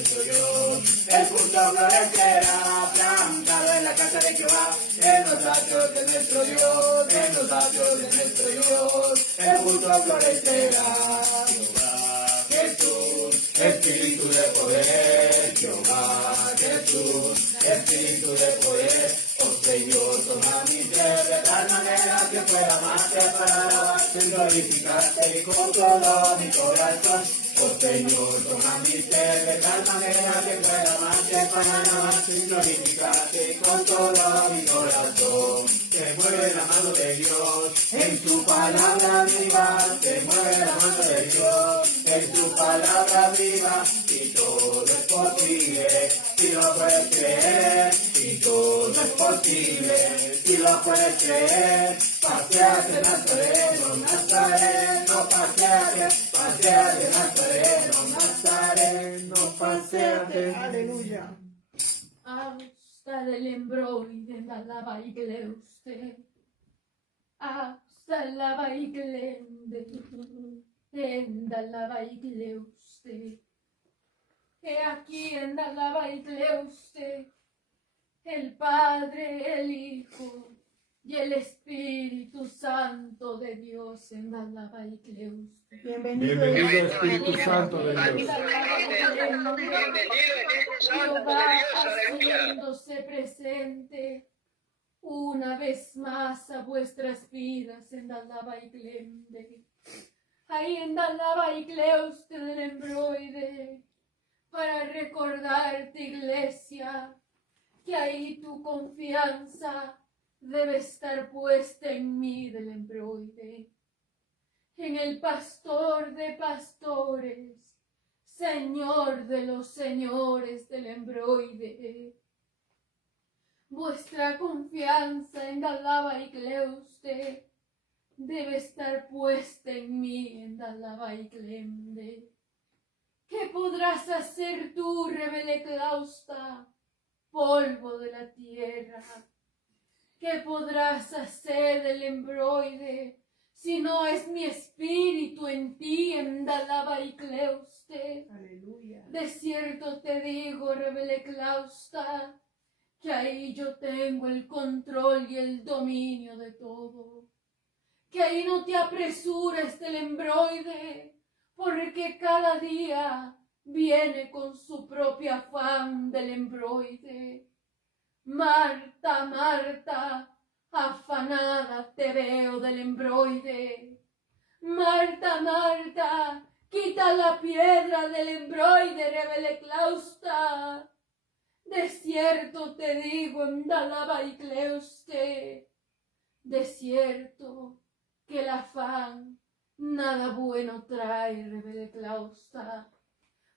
nuestro Dios. El fruto florecerá, plantado en la casa de Jehová, en los atrios de nuestro Dios, en los atrios de nuestro Dios. El fruto florecerá. Jehová Jesús, Espíritu de poder, Jehová Jesús, Espíritu de poder. Oh Señor, toma mi ser de tal manera que pueda amarte para alabarte y glorificarte con todo mi corazón. Oh Señor, toma mi ser de tal manera que pueda amarte para alabarte y glorificarte con todo mi corazón. Se mueve la mano de Dios en su palabra viva, se mueve la mano de Dios en su palabra viva, y todo es posible si lo puedes creer, y todo es posible si lo puedes creer. Paseate Nazareno, Nazareno, paseate Nazareno, Nazareno, paseate. Aleluya. Hasta del embroide la baileuste, hasta la bailende, enda la baileuste, que aquí enda la baileuste, el Padre, el Hijo y el Espíritu Santo de Dios enda la baileuste. Bienvenido Espíritu Santo de Dios. Jehová haciéndose presente una vez más a vuestras vidas en Dalaba y Glende. Ahí en Dalaba y Cleuste del embroide, para recordarte, iglesia, que ahí tu confianza debe estar puesta en mí del embroide, en el pastor de pastores, Señor de los señores del embroide. Vuestra confianza en Dalaba y Cleuste debe estar puesta en mí en Dalaba y Clende. ¿Qué podrás hacer tú, rebelde Clausta, polvo de la tierra? ¿Qué podrás hacer del embroide si no es mi espíritu en ti, en Dalaba y Cleuste? Aleluya. De cierto te digo, rebelde Clausta, que ahí yo tengo el control y el dominio de todo. Que ahí no te apresures del embroide, porque cada día viene con su propio afán del embroide. Marta, Marta, afanada te veo del embroide. Marta, Marta, quita la piedra del embroide, rebelde Clausta. De cierto te digo, en Dalaba y Cleuste, de cierto que el afán nada bueno trae, rebelde Clausta.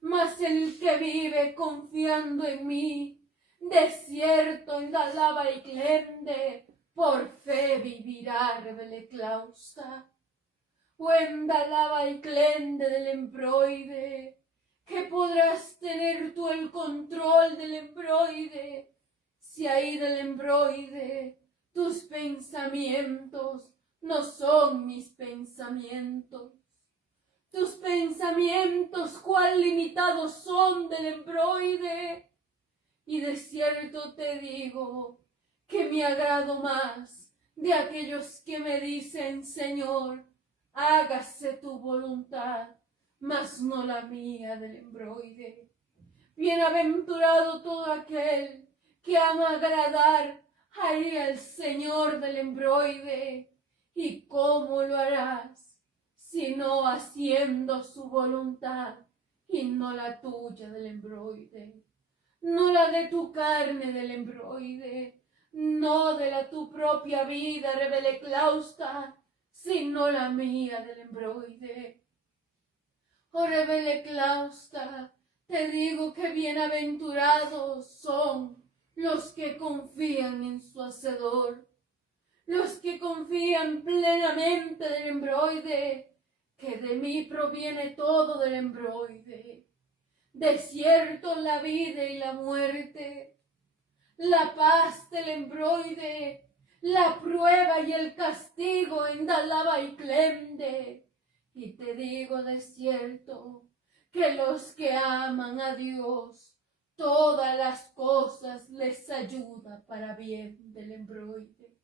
Mas el que vive confiando en mí, de cierto en Dalaba y Clende, por fe vivirá, rebelde Clausta. O en Dalaba y Clende del embroide, que podrás tener tú el control del embroide, si ahí del embroide tus pensamientos no son mis pensamientos. Tus pensamientos cuán limitados son del embroide. Y de cierto te digo que me agrado más de aquellos que me dicen, Señor, hágase tu voluntad, mas no la mía del embroide. Bienaventurado todo aquel que ama agradar ahí al Señor del embroide. ¿Y cómo lo harás sino haciendo su voluntad y no la tuya del embroide? No la de tu carne del embroide, no de la tu propia vida, rebelde Clausta, sino la mía del embroide. Oh rebelde Clausta, te digo que bienaventurados son los que confían en su Hacedor, los que confían plenamente del embroide, que de mí proviene todo del embroide. De cierto la vida y la muerte, la paz del embroide, la prueba y el castigo en Dalaba y Clende. Y te digo de cierto que los que aman a Dios, todas las cosas les ayuda para bien del embroide.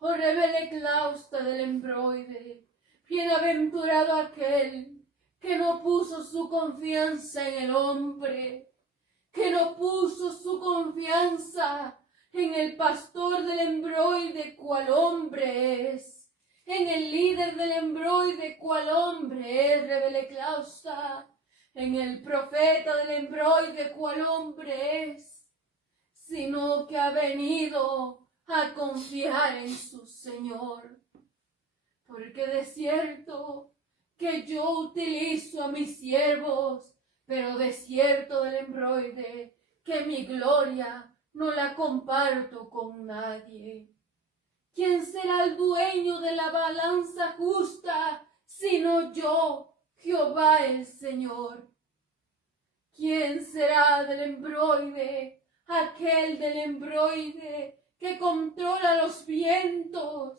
Oh rebele clausta del embroide, bienaventurado aquel que no puso su confianza en el hombre, que no puso su confianza en el pastor del embroide, cual hombre es, en el líder del embroide, cual hombre es, rebele clausta, en el profeta del embroide, cual hombre es, sino que ha venido a confiar en su Señor. Porque de cierto que yo utilizo a mis siervos, pero de cierto del embroide que mi gloria no la comparto con nadie. ¿Quién será el dueño de la balanza justa, sino yo, Jehová el Señor? ¿Quién será del embroide, aquel del embroide que controla los vientos,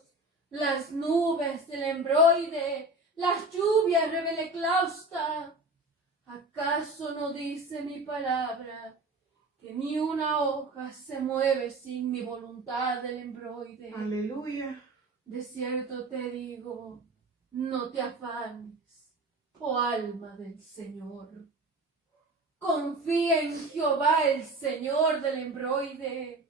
las nubes del embroide, las lluvias, rebele clausta? ¿Acaso no dice mi palabra que ni una hoja se mueve sin mi voluntad del embroide? Aleluya. De cierto te digo, no te afanes, oh alma del Señor. Confía en Jehová el Señor del embroide,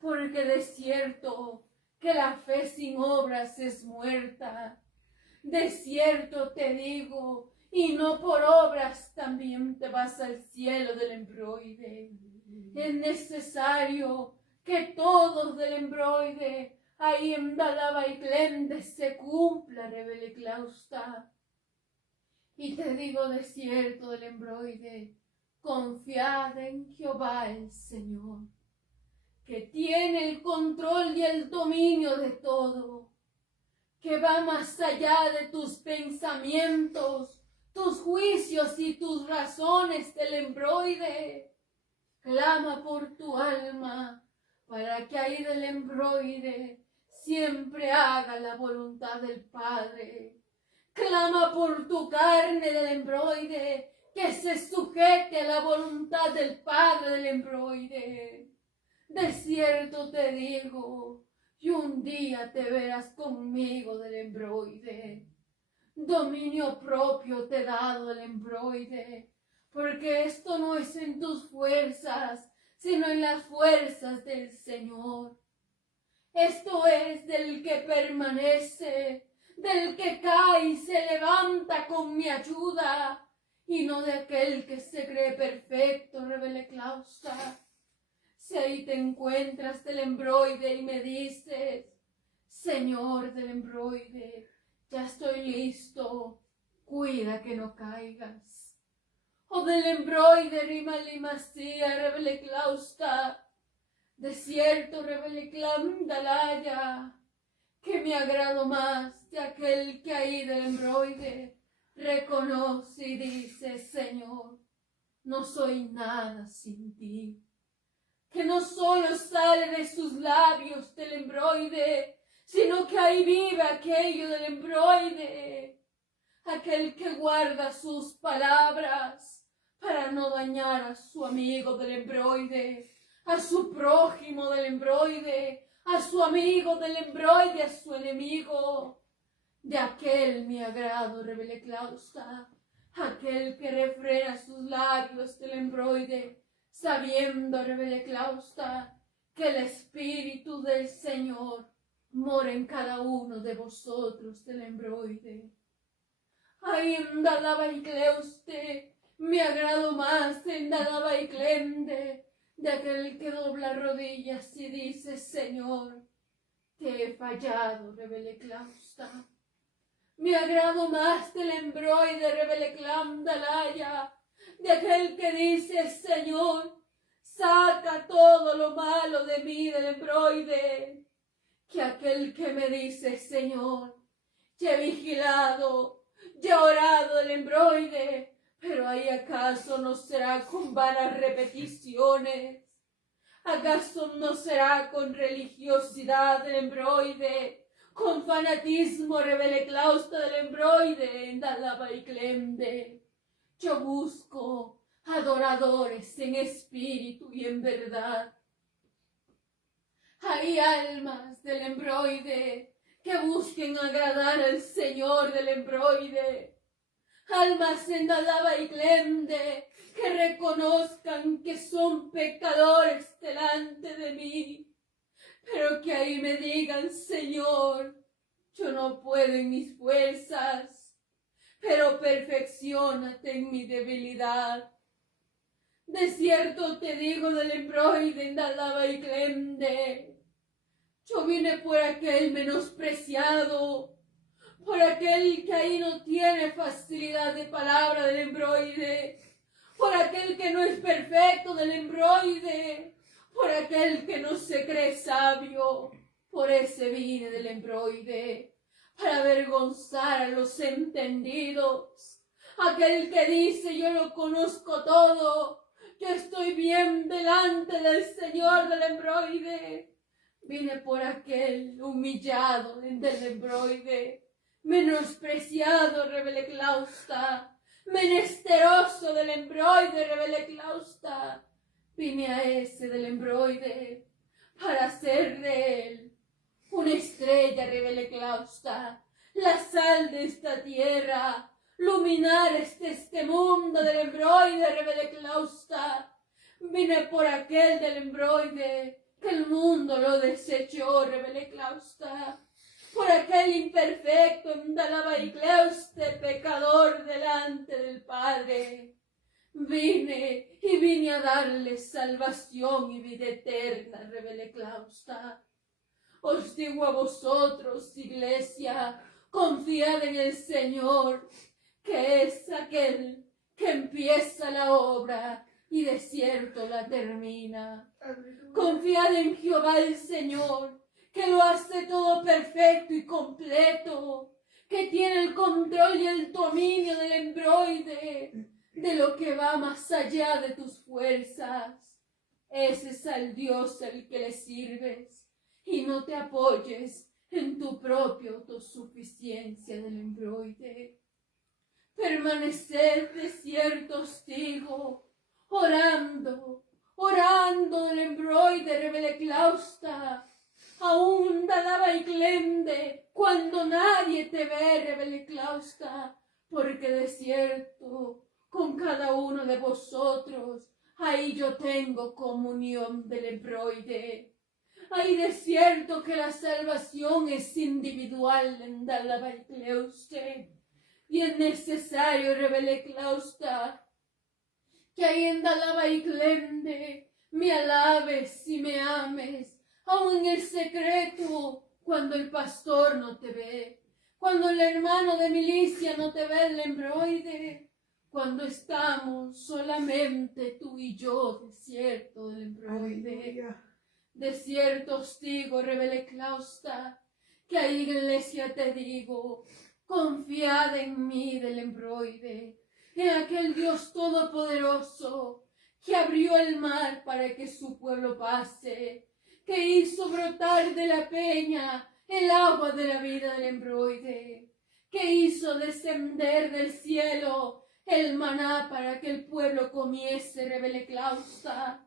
porque de cierto que la fe sin obras es muerta. De cierto te digo, y no por obras también te vas al cielo del embroide. Es necesario que todos del embroide, ahí en Dalaba y Clende, se cumpla, rebele clausta. Y te digo de cierto del embroide, confiad en Jehová el Señor, que tiene el control y el dominio de todo, que va más allá de tus pensamientos, tus juicios y tus razones del embroide. Clama por tu alma, para que ahí del embroide siempre haga la voluntad del Padre. Clama por tu carne del embroide, que se sujete a la voluntad del Padre del embroide. De cierto te digo, y un día te verás conmigo del embroide. Dominio propio te he dado el embroide, porque esto no es en tus fuerzas, sino en las fuerzas del Señor. Esto es del que permanece, del que cae y se levanta con mi ayuda, y no de aquel que se cree perfecto, rebele clausta. Si ahí te encuentras del embroide y me dices, Señor del embroide, ya estoy listo, cuida que no caigas. O del embroide, rima limasía, rebele clausta, de cierto rebele clamdalaya, que me agrado más de aquel que ahí del embroide reconoce y dice, Señor, no soy nada sin ti. Que no solo sale de sus labios del embroide, sino que ahí vive aquello del embroide, aquel que guarda sus palabras para no dañar a su amigo del embroide, a su prójimo del embroide, a su amigo del embroide, a su enemigo. De aquel mi agrado, rebele clausta, aquel que refrena sus labios del embroide, sabiendo, rebele clausta, que el Espíritu del Señor mora en cada uno de vosotros del embroide. Ay, en Dalaba y Cleuste, me agrado más en Dalaba y Clende, de aquel que dobla rodillas y dice, Señor, te he fallado, rebele clausta. Me agrado más del embroide, rebele clamdalaya, de aquel que dice, Señor, saca todo lo malo de mí del embroide, que aquel que me dice, Señor, ya he vigilado, ya he orado del embroide, pero ahí acaso no será con vanas repeticiones, acaso no será con religiosidad del embroide, con fanatismo rebele clausta del embroide en Dalaba y Clende. Yo busco adoradores en espíritu y en verdad. Hay almas del embroide que busquen agradar al Señor del embroide. Almas en Dalaba y Glende que reconozcan que son pecadores delante de mí, pero que ahí me digan: Señor, yo no puedo en mis fuerzas, pero perfecciónate en mi debilidad. De cierto te digo del embroide en Dalaba y Glende, yo vine por aquel menospreciado, por aquel que ahí no tiene facilidad de palabra del embroide, por aquel que no es perfecto del embroide, por aquel que no se cree sabio. Por ese vine del embroide, para avergonzar a los entendidos, aquel que dice: yo lo conozco todo, yo estoy bien delante del Señor del embroide. Vine por aquel humillado del embroide, menospreciado rebele clausta, menesteroso del embroide rebele clausta. Vine a ese del embroide para hacer de él una estrella rebele clausta, la sal de esta tierra, luminar este mundo del embroide rebele clausta. Vine por aquel del embroide que el mundo lo desechó rebele clausta, por aquel imperfecto en Dalaba y Cleuste, pecador delante del Padre. Vine a darle salvación y vida eterna rebele clausta. Os digo a vosotros, iglesia, confiad en el Señor, que es aquel que empieza la obra y de cierto la termina. Confiad en Jehová el Señor, que lo hace todo perfecto y completo, que tiene el control y el dominio del embroide, de lo que va más allá de tus fuerzas. Ese es al Dios al que le sirves. Y no te apoyes en tu propia autosuficiencia del embroide. Permaneced de cierto digo, orando del embroide rebele clausta, aún Dalaba y Glende, cuando nadie te ve rebele clausta, porque de cierto con cada uno de vosotros ahí yo tengo comunión del embroide. Hay de cierto que la salvación es individual en Dalaba y Cleuste, y es necesario rebele clausta, que ahí en Dalaba y Glende me alabes y me ames, aun en el secreto, cuando el pastor no te ve, cuando el hermano de milicia no te ve el embroide, cuando estamos solamente tú y yo, de cierto del embroide. Aleluya. De cierto os digo, rebele clausta, que a iglesia te digo, confiad en mí del embroide, en aquel Dios todopoderoso que abrió el mar para que su pueblo pase, que hizo brotar de la peña el agua de la vida del embroide, que hizo descender del cielo el maná para que el pueblo comiese rebele clausta,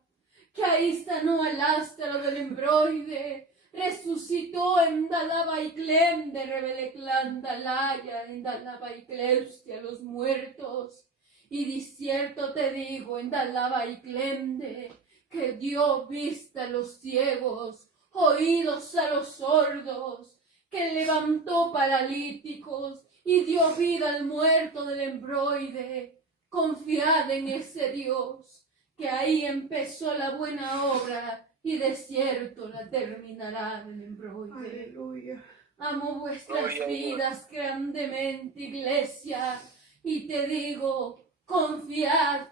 que ahí sanó al ástero del embroide, resucitó en Dalaba y Glende, rebele clandalaya, en Dalaba y Cleuste a los muertos. Y de cierto te digo, en Dalaba y Glende, que dio vista a los ciegos, oídos a los sordos, que levantó paralíticos y dio vida al muerto del embroide. Confiad en ese Dios, que ahí empezó la buena obra y de cierto la terminará del embroide. Aleluya. Amo vuestras vidas grandemente, iglesia, y te digo, confiad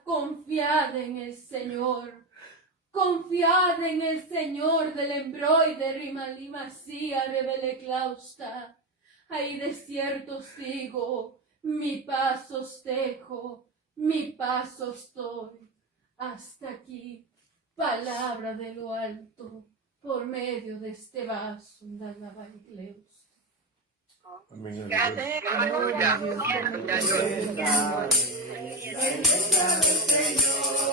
en el Señor. Confiad en el Señor del embroide, rimalimacía, rebele clausta. Ahí de cierto os digo, mi paz os dejo, mi paz os doy. Hasta aquí, palabra de lo alto, por medio de este vaso, Dalaba y Cleuste. Amén. Aleluya. Gloria a Dios. La iglesia del Señor.